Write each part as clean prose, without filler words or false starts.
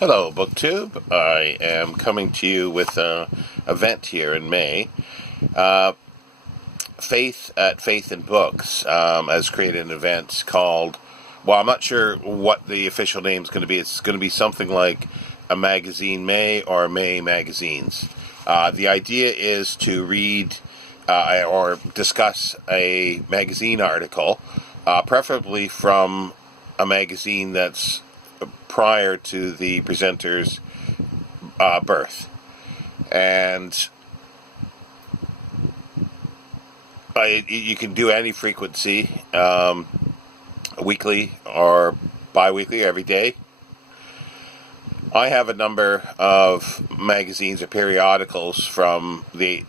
Hello, BookTube. I am coming to you with an event here in May. Faith&Books has created an event called, well, I'm not sure what the official name is going to be. It's going to be something like a Magazine May or May Magazines. The idea is to read or discuss a magazine article, preferably from a magazine that's prior to the presenter's birth. And you can do any frequency, weekly or bi-weekly, every day. I have a number of magazines or periodicals from the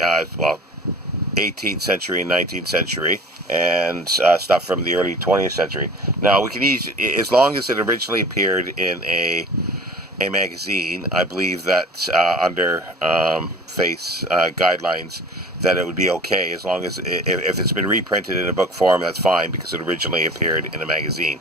18th century and 19th century, and stuff from the early 20th century. Now, we can as long as it originally appeared in a magazine, I believe that under Faith's guidelines, that it would be okay, as long as if it's been reprinted in a book form, that's fine, because it originally appeared in a magazine.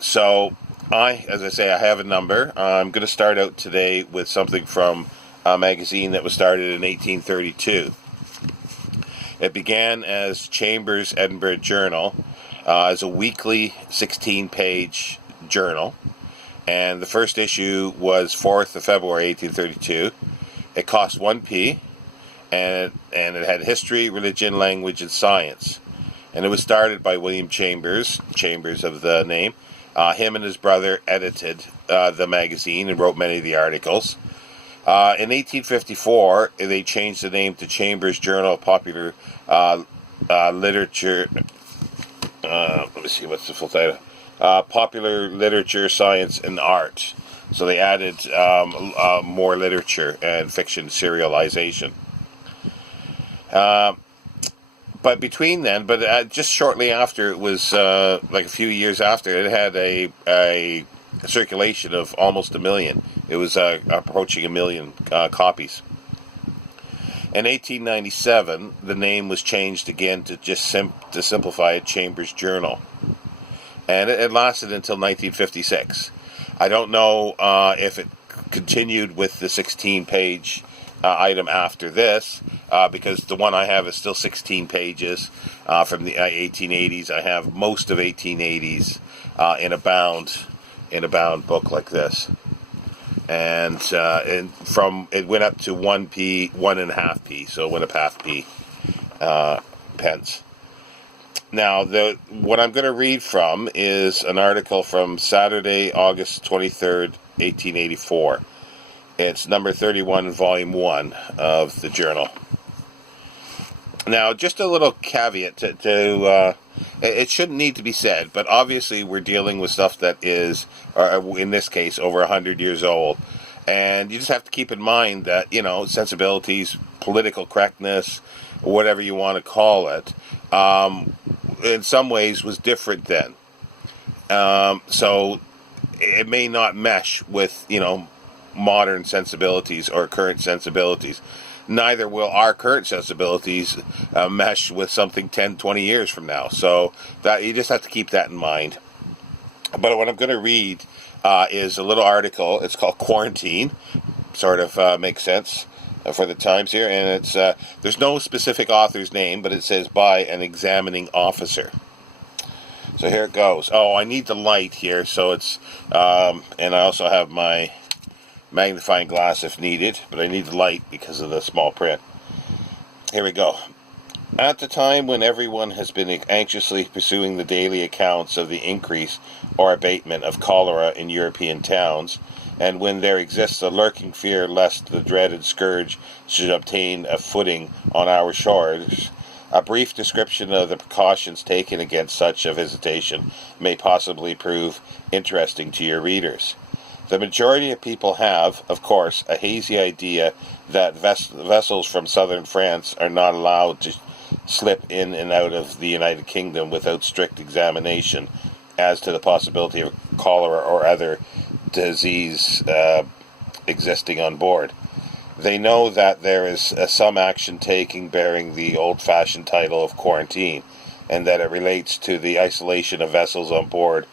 So as I say, I have a number. I'm going to start out today with something from a magazine that was started in 1832. It began as Chambers' Edinburgh Journal, as a weekly 16-page journal, and the first issue was 4th of February 1832. It cost 1p, and it had history, religion, language, and science. And it was started by William Chambers of the name. Him and his brother edited the magazine and wrote many of the articles. In 1854, they changed the name to Chambers' Journal of Popular Literature. Let me see, what's the full title? Popular Literature, Science, and Art. So they added more literature and fiction serialization. But between then, just shortly after, it was like a few years after, it had a circulation of almost 1 million. It was approaching 1 million copies. In 1897, the name was changed again to just to simplify it, Chambers' Journal, and it lasted until 1956. I don't know if it continued with the 16-page item after this, because the one I have is still 16 pages from the 1880s. I have most of 1880s in a bound book like this, and it went up to 1p, 1.5p, so 1.5p pence. Now, what I'm going to read from is an article from Saturday, August 23rd, 1884. It's number 31, volume 1 of the journal. Now, just a little caveat to it shouldn't need to be said, but obviously we're dealing with stuff that is, in this case, over 100 years old. And you just have to keep in mind that, sensibilities, political correctness, whatever you want to call it, in some ways was different then. So it may not mesh with, modern sensibilities or current sensibilities. Neither will our current sensibilities mesh with something 10, 20 years from now. So that you just have to keep that in mind. But what I'm going to read is a little article. It's called Quarantine. Sort of makes sense for the times here. And it's there's no specific author's name, but it says by an examining officer. So here it goes. Oh, I need the light here. So it's, and I also have my magnifying glass if needed, but I need the light because of the small print. Here we go. At the time when everyone has been anxiously pursuing the daily accounts of the increase or abatement of cholera in European towns, and when there exists a lurking fear lest the dreaded scourge should obtain a footing on our shores, a brief description of the precautions taken against such a visitation may possibly prove interesting to your readers. The majority of people have, of course, a hazy idea that vessels from southern France are not allowed to slip in and out of the United Kingdom without strict examination as to the possibility of cholera or other disease existing on board. They know that there is some action taking bearing the old-fashioned title of quarantine, and that it relates to the isolation of vessels on board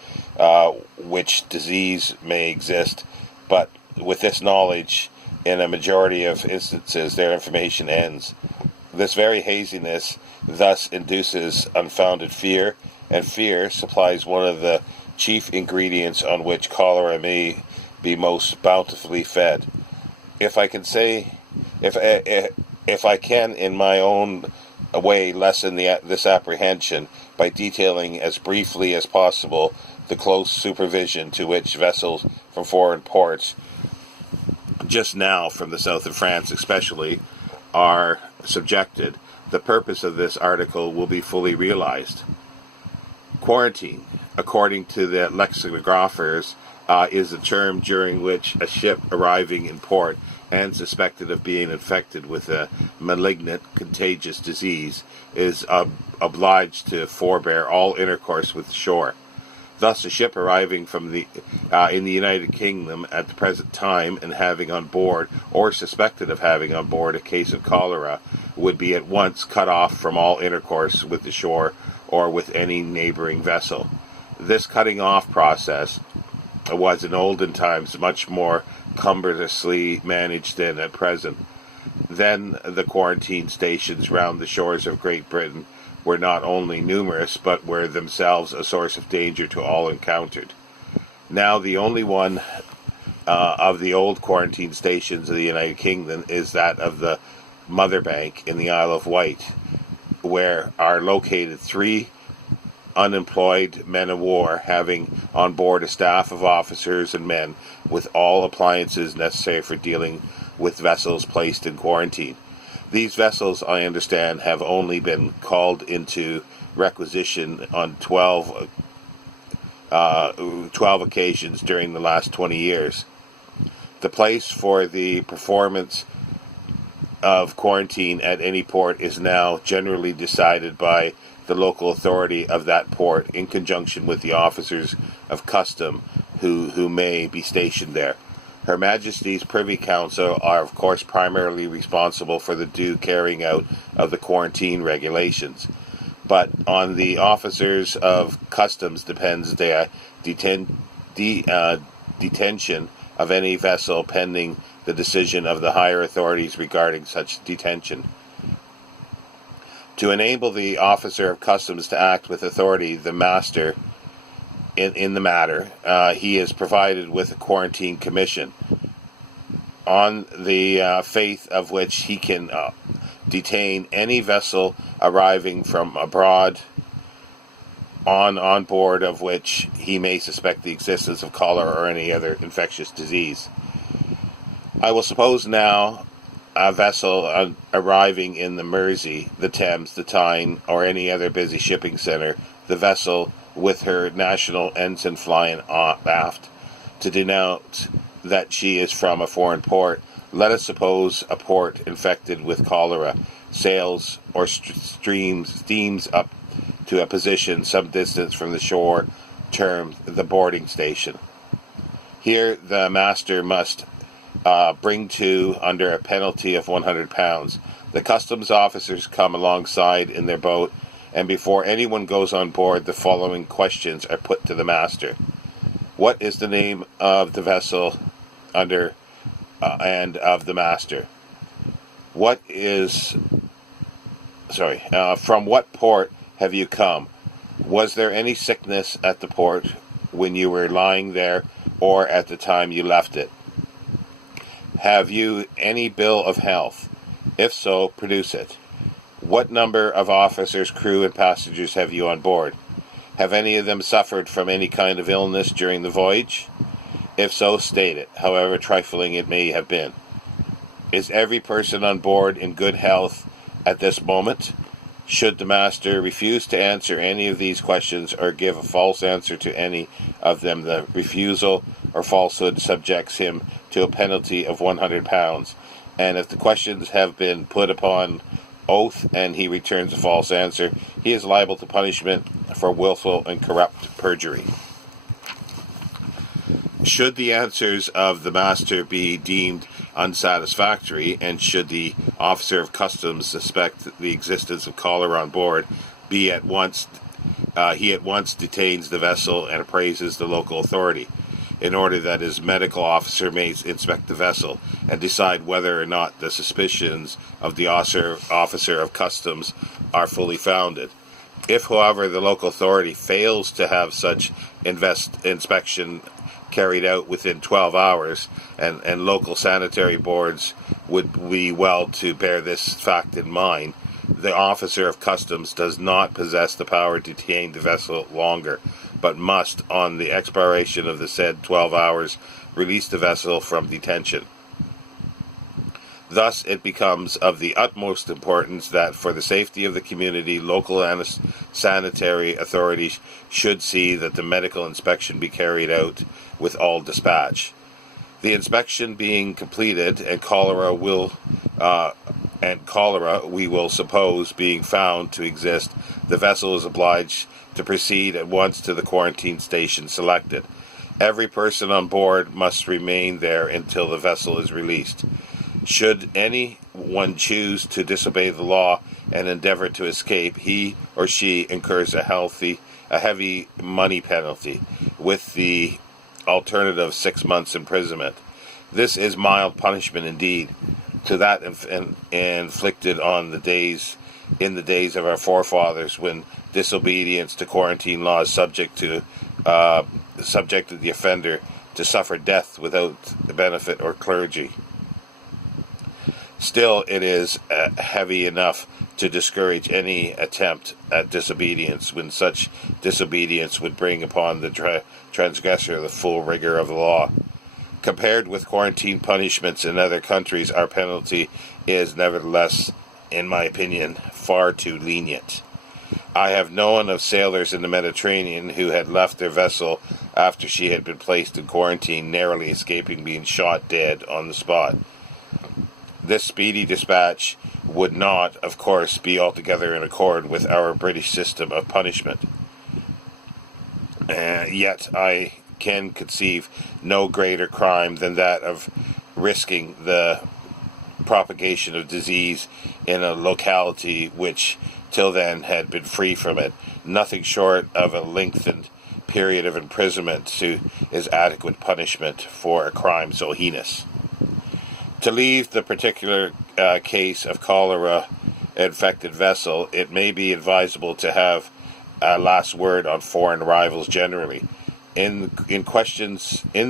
which disease may exist, but with this knowledge, in a majority of instances, their information ends. This very haziness thus induces unfounded fear, and fear supplies one of the chief ingredients on which cholera may be most bountifully fed. If I can in my own way lessen this apprehension by detailing as briefly as possible the close supervision to which vessels from foreign ports, just now from the south of France especially, are subjected, the purpose of this article will be fully realized. Quarantine, according to the lexicographers, is a term during which a ship arriving in port and suspected of being infected with a malignant contagious disease is obliged to forbear all intercourse with the shore. Thus, a ship arriving from in the United Kingdom at the present time and having on board, or suspected of having on board, a case of cholera would be at once cut off from all intercourse with the shore or with any neighboring vessel. This cutting off process was in olden times much more cumbrously managed than at present. Then the quarantine stations round the shores of Great Britain were not only numerous, but were themselves a source of danger to all encountered. Now the only one of the old quarantine stations of the United Kingdom is that of the Mother Bank in the Isle of Wight, where are located 3 unemployed men of war, having on board a staff of officers and men with all appliances necessary for dealing with vessels placed in quarantine. These vessels, I understand, have only been called into requisition on 12 occasions during the last 20 years. The place for the performance of quarantine at any port is now generally decided by the local authority of that port in conjunction with the officers of custom who may be stationed there. Her Majesty's Privy Council are, of course, primarily responsible for the due carrying out of the quarantine regulations, but on the officers of customs depends the detention of any vessel pending the decision of the higher authorities regarding such detention. To enable the officer of customs to act with authority, the master in the matter, he is provided with a quarantine commission, on the faith of which he can detain any vessel arriving from abroad on board of which he may suspect the existence of cholera or any other infectious disease. I will suppose now a vessel arriving in the Mersey, the Thames, the Tyne, or any other busy shipping centre, the vessel with her national ensign flying aft, to denote that she is from a foreign port. Let us suppose a port infected with cholera sails or steams up to a position some distance from the shore, termed the boarding station. Here the master must bring to under a penalty of £100. The customs officers come alongside in their boat, and before anyone goes on board, the following questions are put to the master. What is the name of the vessel under and of the master? From what port have you come? Was there any sickness at the port when you were lying there or at the time you left it? Have you any bill of health? If so, produce it. What number of officers, crew, and passengers have you on board? Have any of them suffered from any kind of illness during the voyage? If so, state it, however trifling it may have been. Is every person on board in good health at this moment? Should the master refuse to answer any of these questions or give a false answer to any of them, the refusal or falsehood subjects him to a penalty of £100. And if the questions have been put upon oath and he returns a false answer, he is liable to punishment for willful and corrupt perjury. Should the answers of the master be deemed unsatisfactory, and should the officer of customs suspect the existence of cholera on board, be at once he at once detains the vessel and appraises the local authority, in order that his medical officer may inspect the vessel and decide whether or not the suspicions of the officer of customs are fully founded. If, however, the local authority fails to have such inspection carried out within 12 hours, and local sanitary boards would be well to bear this fact in mind, the officer of customs does not possess the power to detain the vessel longer, but must, on the expiration of the said 12 hours, release the vessel from detention. Thus, it becomes of the utmost importance that for the safety of the community, local and sanitary authorities should see that the medical inspection be carried out with all dispatch. The inspection being completed, and cholera, we will suppose, being found to exist, the vessel is obliged to proceed at once to the quarantine station selected. Every person on board must remain there until the vessel is released. Should any one choose to disobey the law and endeavor to escape, he or she incurs a heavy money penalty, with the alternative 6 months imprisonment. This is mild punishment indeed, to that inflicted on the days of our forefathers, when disobedience to quarantine laws subjected the offender to suffer death without the benefit or clergy. Still, it is heavy enough to discourage any attempt at disobedience, when such disobedience would bring upon the transgressor the full rigor of the law. Compared with quarantine punishments in other countries, our penalty is nevertheless, in my opinion, far too lenient. I have known of sailors in the Mediterranean who had left their vessel after she had been placed in quarantine, narrowly escaping being shot dead on the spot. This speedy dispatch would not, of course, be altogether in accord with our British system of punishment. Yet I can conceive no greater crime than that of risking the propagation of disease in a locality which till then had been free from it. Nothing short of a lengthened period of imprisonment is adequate punishment for a crime so heinous. To leave the particular case of cholera-infected vessel, it may be advisable to have a last word on foreign arrivals generally. In the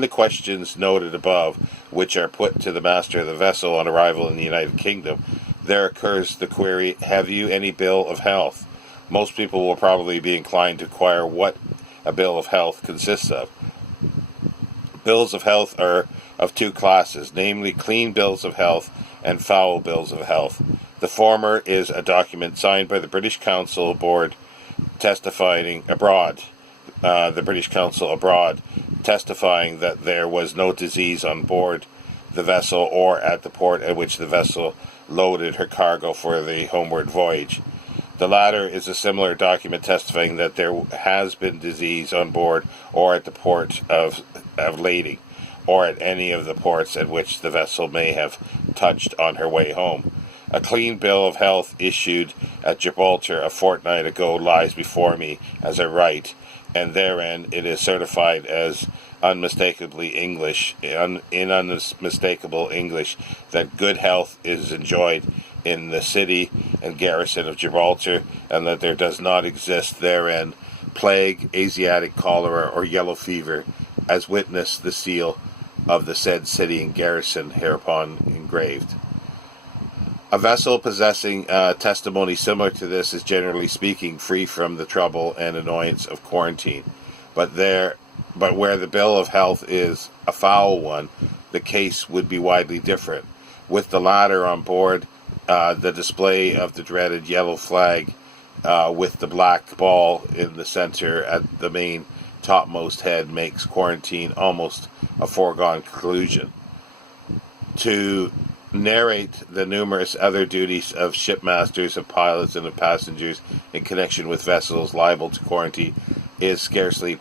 questions noted above, which are put to the master of the vessel on arrival in the United Kingdom, there occurs the query, have you any bill of health? Most people will probably be inclined to inquire what a bill of health consists of. Bills of health are of two classes, namely clean bills of health and foul bills of health. The former is a document signed by the British Council abroad, testifying that there was no disease on board the vessel or at the port at which the vessel loaded her cargo for the homeward voyage. The latter is a similar document testifying that there has been disease on board or at the port of lading, or at any of the ports at which the vessel may have touched on her way home. A clean bill of health issued at Gibraltar a fortnight ago lies before me as I write, and therein it is certified as unmistakable English that good health is enjoyed in the city and garrison of Gibraltar, and that there does not exist therein plague, Asiatic cholera, or yellow fever, as witness the seal of the said city and garrison hereupon engraved. A vessel possessing testimony similar to this is, generally speaking, free from the trouble and annoyance of quarantine, but where the bill of health is a foul one, the case would be widely different. With the latter on board, the display of the dreaded yellow flag with the black ball in the center at the main topmost head makes quarantine almost a foregone conclusion. To narrate the numerous other duties of shipmasters, of pilots, and of passengers in connection with vessels liable to quarantine is scarcely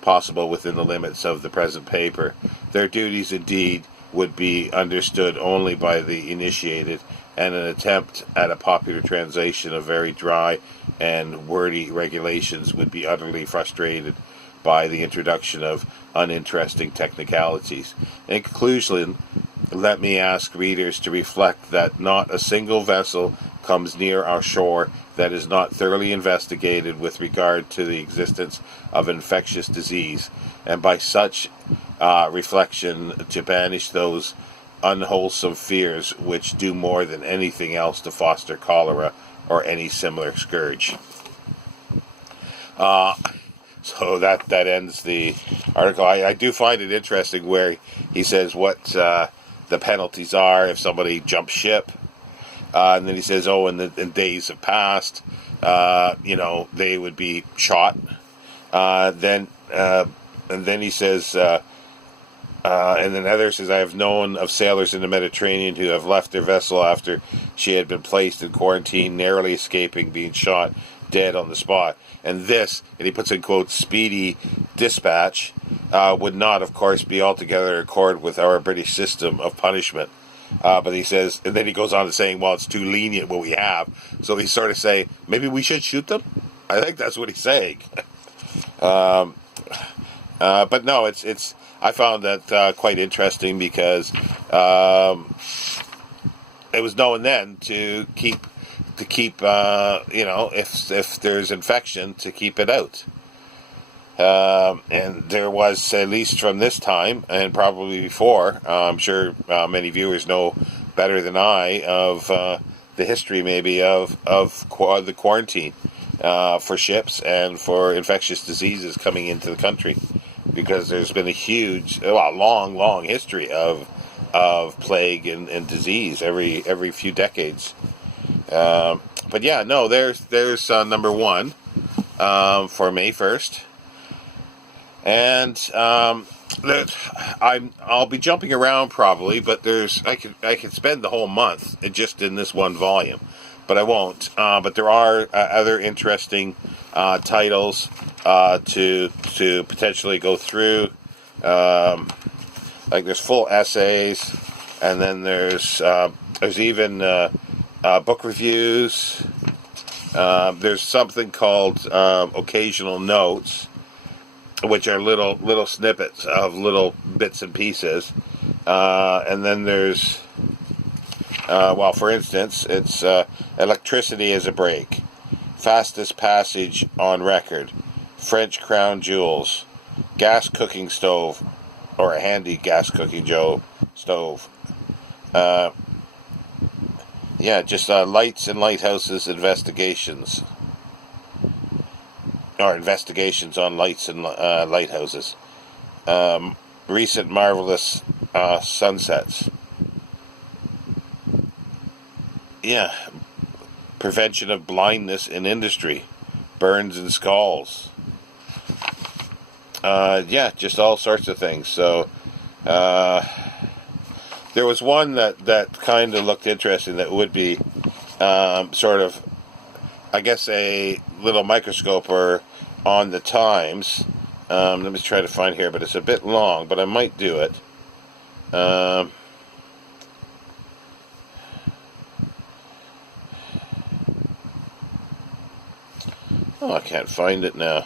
possible within the limits of the present paper. Their duties, indeed, would be understood only by the initiated, and an attempt at a popular translation of very dry and wordy regulations would be utterly frustrated by the introduction of uninteresting technicalities. In conclusion, let me ask readers to reflect that not a single vessel comes near our shore that is not thoroughly investigated with regard to the existence of infectious disease, and by such reflection to banish those unwholesome fears which do more than anything else to foster cholera or any similar scourge. So that ends the article. I do find it interesting where he says what the penalties are if somebody jumps ship. And then he says, in days of past, they would be shot. And then he says, and then Heather says, I have known of sailors in the Mediterranean who have left their vessel after she had been placed in quarantine, narrowly escaping being shot dead on the spot. And this, and he puts in quotes, speedy dispatch, would not, of course, be altogether in accord with our British system of punishment. But he says, and then he goes on to saying, well, it's too lenient what we have. So he's sort of saying, maybe we should shoot them? I think that's what he's saying. But no, it's. I found that quite interesting because it was known then to keep if there's infection, to keep it out. And there was, at least from this time, and probably before, I'm sure many viewers know better than I, of the history maybe of the quarantine for ships and for infectious diseases coming into the country. Because there's been a huge, long history of plague and disease every few decades. But yeah, no, there's number one for May 1st. And I'll be jumping around probably, but I could spend the whole month just in this one volume, but I won't. But there are other interesting titles to potentially go through. Like there's full essays, and then there's even book reviews. There's something called occasional notes, which are little snippets of little bits and pieces. And then there's, for instance, it's electricity as a brake, fastest passage on record, French crown jewels, gas cooking stove, or a handy gas cooking stove. Lights and lighthouses investigations. Or investigations on lights and lighthouses. Recent marvelous sunsets. Yeah. Prevention of blindness in industry. Burns and scalds. Just all sorts of things. So, there was one that kind of looked interesting that would be sort of, I guess, a little microscope or on the times. Let me try to find here, but it's a bit long, but I might do it. I can't find it now.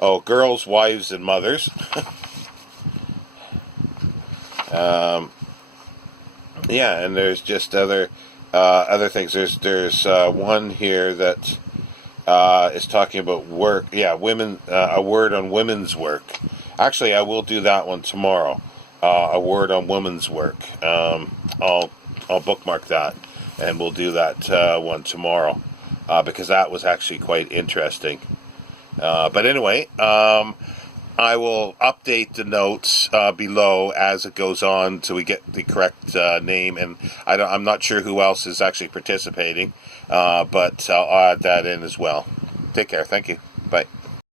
Oh, girls, wives, and mothers. And there's just other things. There's one here that is talking about work. Yeah, women. A word on women's work. Actually, I will do that one tomorrow. A word on women's work. I'll bookmark that, and we'll do that one tomorrow because that was actually quite interesting. But anyway, I will update the notes below as it goes on till we get the correct name, and I'm not sure who else is actually participating, but I'll add that in as well. Take care. Thank you. Bye.